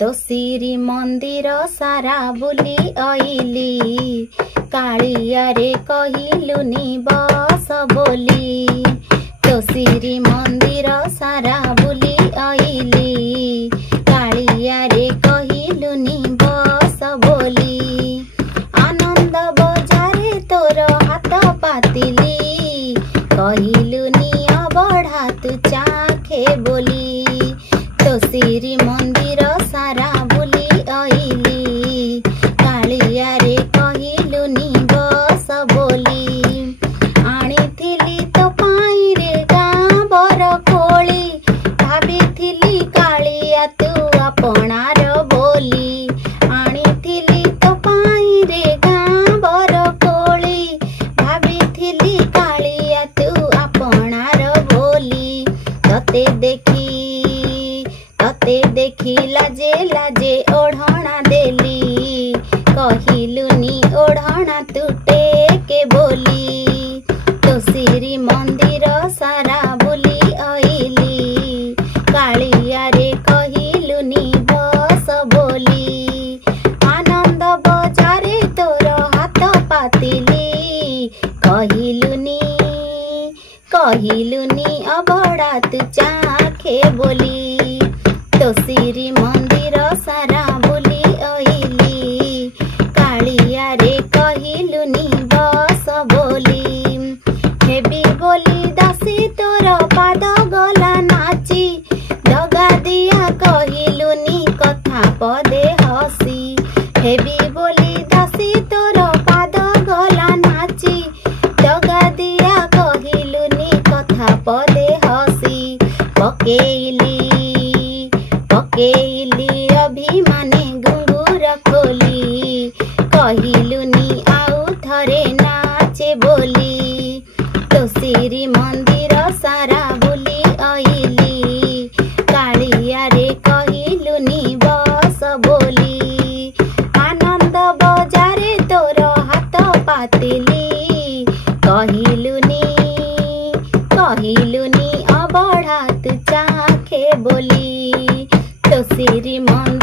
तो श्री मंदिर सारा बुली आइली कालिया रे कहिलुनी बस बोली। तो श्री मंदिर सारा बुली आइली कालिया रे कहिलुनी बस बोली। आनंद बजारे तोर हाथ पातिली कहिलुनी अबढ़ा तू चाखे बोली। तो श्री मंदिर सारा बुली आइली कालिया रे कहिलुनी बस बोली। आनिथिली तो पाई रे गाँ बर कोली भाबिथिली कालिया तू अपनार बोली। आनिथिली तो पाई रे गाँ बर कोली भाबिथिली कालिया तू अपनार बोली। तते देखी लाजे लाजे ओढ़ना देली कहिलुनी ओढ़ना तू टेके बोली। तो श्री मंदिर सारा बुली आइली कालिया रे कहिलुनी बस बोली। आनंद बजारे तोर हाथ पातिली कहिलुनी अबढ़ा तू चाखे बोली। तो श्री मंदिर सारा बुली आइली कालिया रे कहिलुनी बस बोली। हेबी बोली दासी तोर पाद गला नाची दगा दिया कहिलुनी कथा पदे हसी। हेबी बोली दासी तोर पाद गला नाची दगा दिया कहिलुनी कथा पदे हसी। पकेइली अभिमाने घुंघुर खोली कहिलुनी आउ थरे नाचे बोली। तो श्री मंदिर सारा बुली आइली कालिया रे कहिलुनी बस बोली। आनंद बजारे तोर हाथ पातिली कहिलुनी अबढ़ा तू चाखे बोली। तो श्री मंदिर